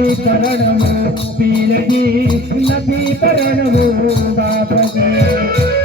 નથી પરણવું પીરજી નથી પરણવું બાપજી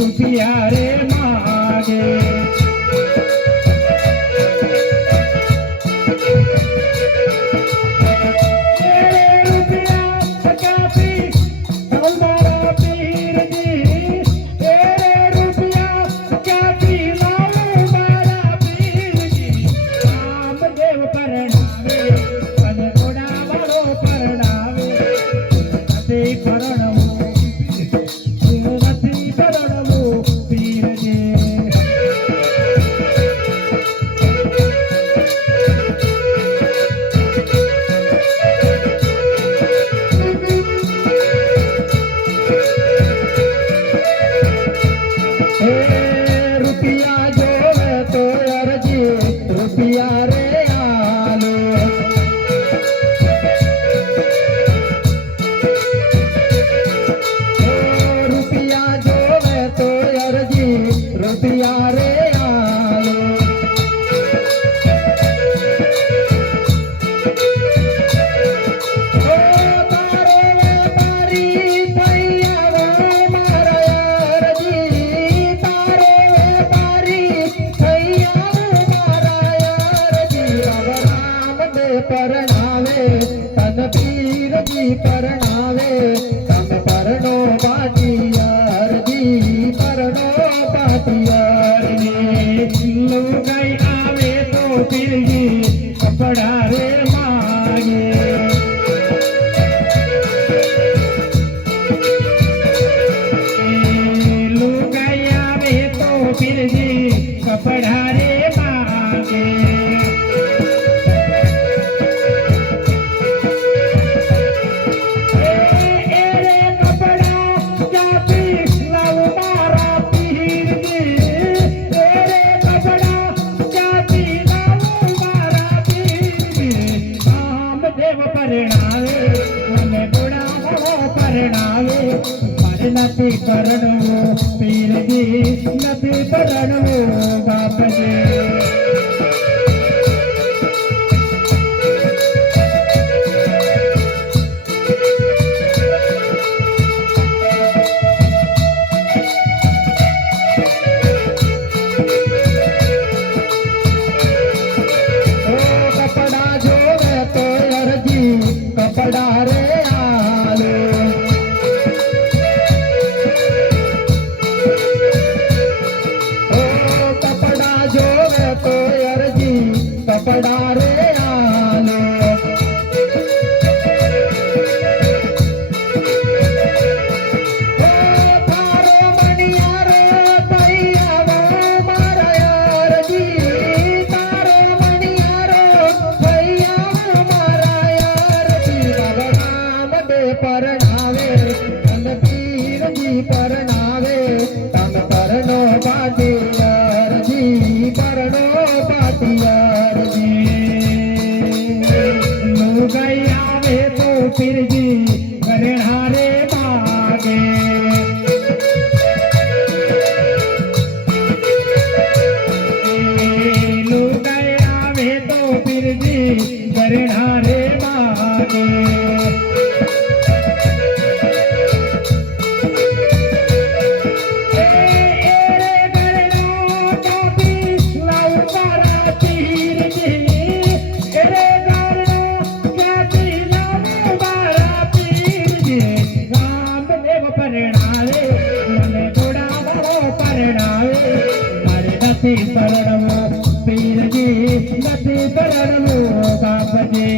रुपया रे मागे परणावे तन पीरजी परणावे तम परनो पाटियार जी परनो पाटियार लुगाई आवे तो पीरजी कपड़ा रे मागे लुगाई आवे तो पीरजी कपड़ा रे मागे નથી પરણવું પીરજી નથી પરણવું બાપજી કપડા જોવે તો અરજી કપડા રે कपड़ा रे आलो थारो मणियारो भैया मारा यार जी थारो मणियारो भैया मारा यार जी राम दे परणावे तन पीर जी परणावे तम परनो पाटियार जी परनो पाटियार पीरजी करणारे मागे लुगाई आवे तो पीरजी करणारे मागे નથી પરણવું પીરજી નથી પરણવું બાપજી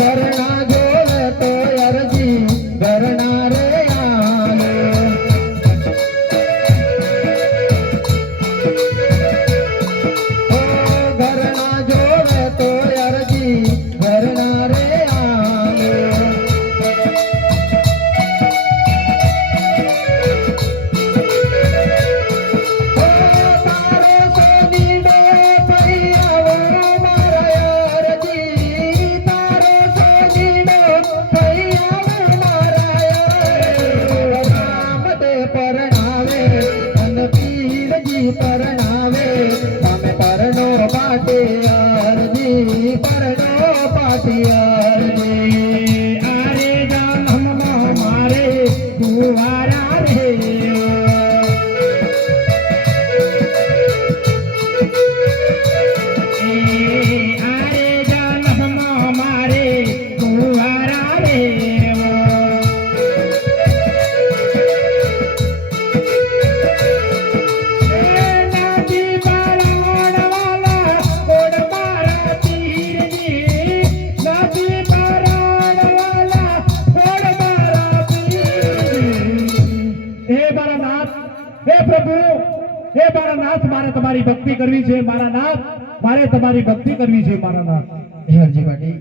ઘરના નાથ મારે તમારી ભક્તિ કરવી છે મારા નાથ, મારે તમારી ભક્તિ કરવી છે મારા નાથ. હે હરજી પાટી,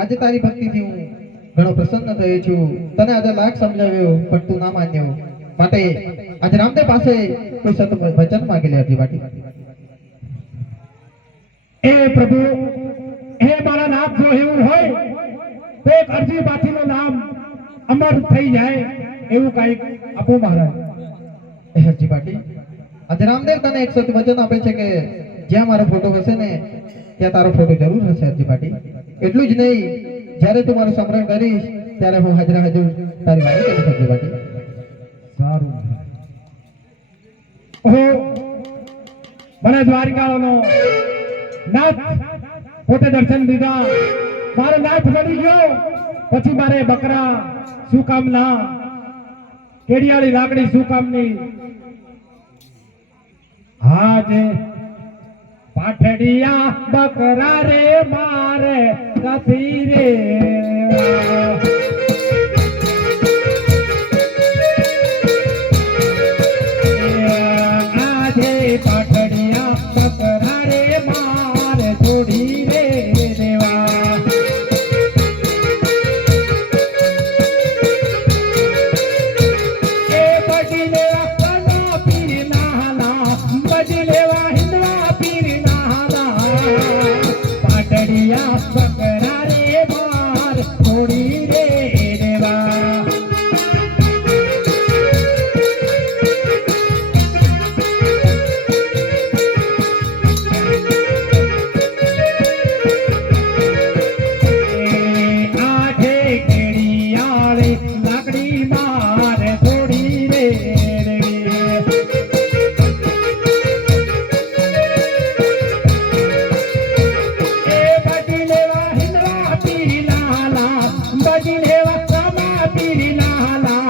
આજે તારી ભક્તિથી હું ઘણો પ્રસન્ન થયો છું. તને આજે લાખ સમજાવ્યો પણ તું ના માન્યો, માટે આજે રામદેવ પાસે કોઈ સત વચન માંગી લે હરજી પાટી. એ પ્રભુ, હે મારા નાથ, જો એવું હોય તો એક અરજી પાછીનું નામ અમર થઈ જાય એવું કઈક આપો મહારાજ. હે હરજી પાટી, આજે રામદેવ તને એક સત વચન આપે છે કે જ્યાં મારો ફોટો હશે ને ત્યાં તારો ફોટો જરૂર હશે હરજી પાટી. એટલું જ નહીં, જ્યારે તું મારું સ્મરણ કરીશ ત્યારે હું હાજર હાજર તારી વાણી કરીશ હરજી પાટી. સારું. ઓહો, મને દ્વારકાનો નાથ પોતે દર્શન દીધા, મારો નાથ બની ગયો. પછી મારે બકરા શું કામના, કેડિયાળી લાકડી શું કામની? હાજે પાઠડિયા બકરા રે મારે નથી રે. આજે પાઠડિયા બકરા રે મારે થોડી રે દેવા. એ બજી લેવા કના પીર નાલા, બજી લેવા હિંદવા પીર નાલા. પાટડિયા બકરા રે માર થોડી રે દેવા. આઠે કેડિયાળી લાકડી મારે થોડી રે દેવી. એ બજી લેવા હિંદવા પીર નાલા, બજી લેવા સામા પીર નાલા.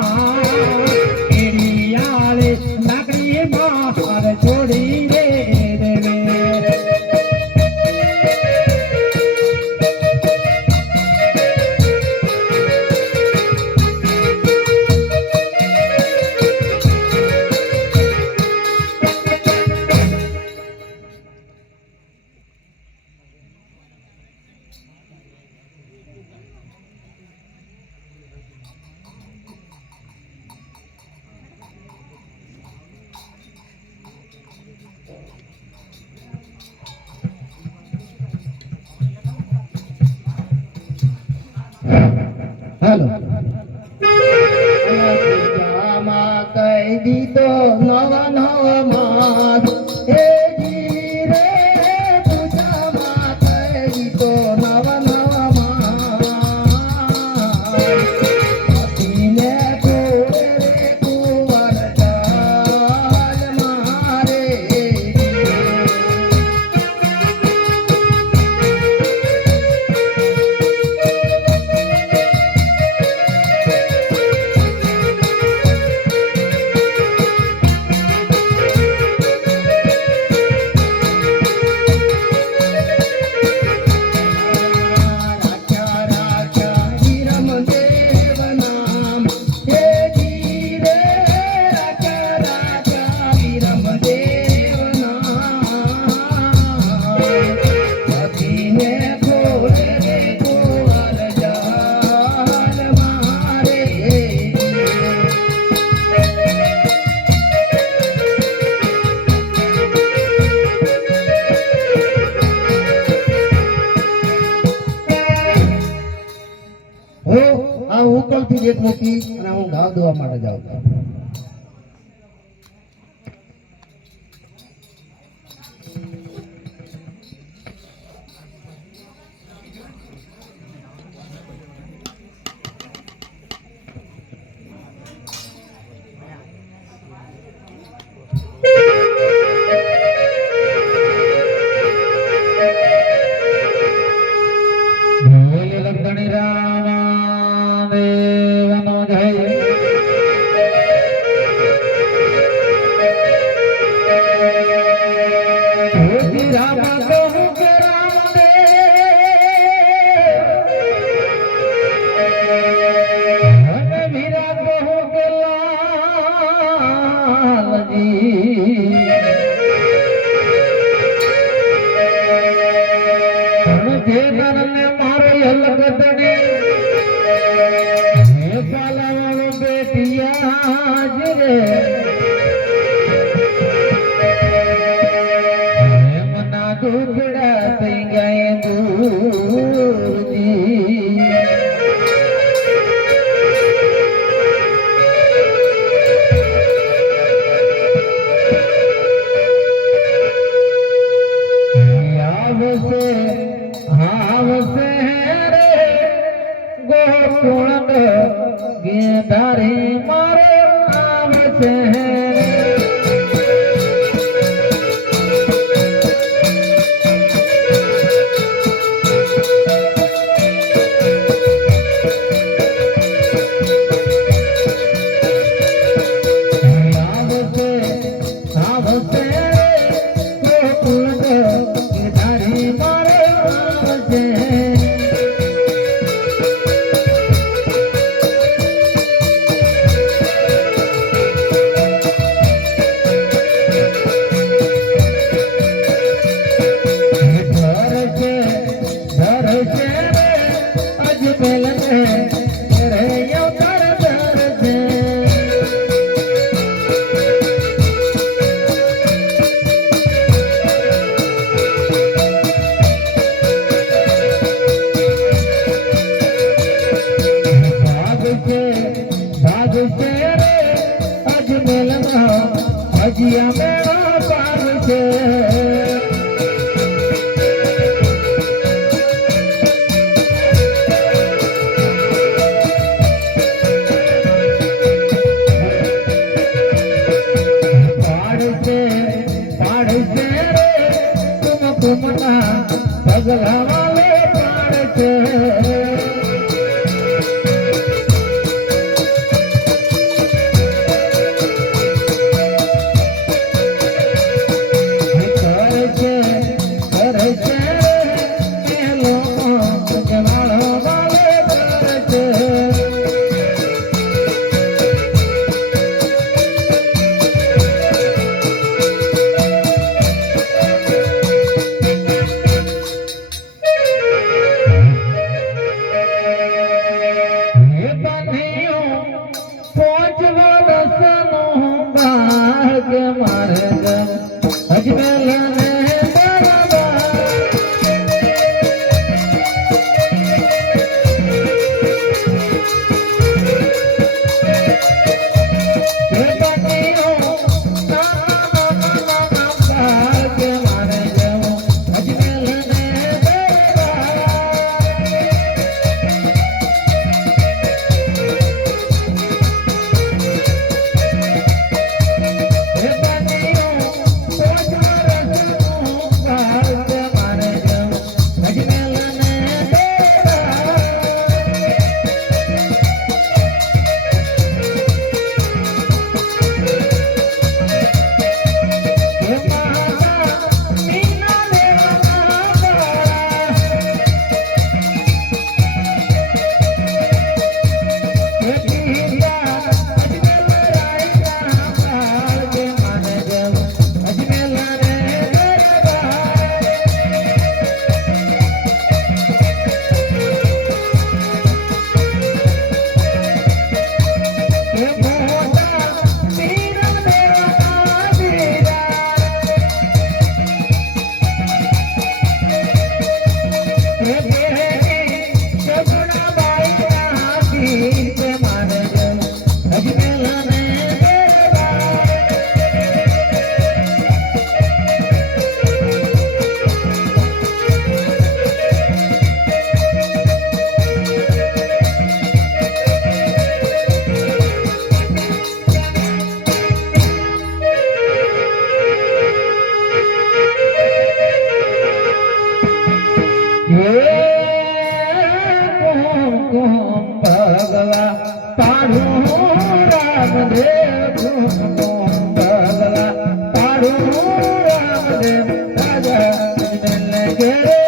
કેડિયાળી લાકડી મારે થોડી રે દેવી. હાલો. પૂજામાં કહી દીધો નવા નવા માસ, હે જી રે પૂજામાં કહી દીધો નવા નવા માસ. પતિને ઘોડે રે કુંવર ચાલ મારે. આ ઉકલથી બેટ મૂકી અને હું ઘાવ દોવા માટે જાઉં છું. લખણી રામા દેવનો જય. રામા કહું કે રામદેવ, અને વીરા કહું કે લાલજી. ગોકુળ ગેધારી મારે આવે છે હજી મેળો પાર છે પાડશે રે તુમ કુમના પગલા વાલે પાડશે ભગવા પાડું રામદેવ ભગવા પાડું રામદેવ રાજા ઘેરે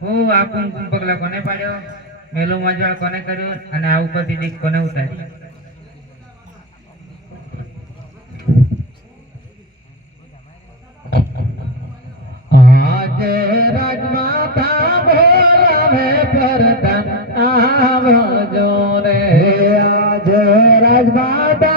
હું આ કુમકુમ પગલા કોને પાડ્યો, મેલો મજવાળ કોને કર્યો અને આ ઉપરથી દીક કોને ઉતારી? આજે રાજમાતા બોલાવે પરદાન આવજો રે. આજે રાજમાતા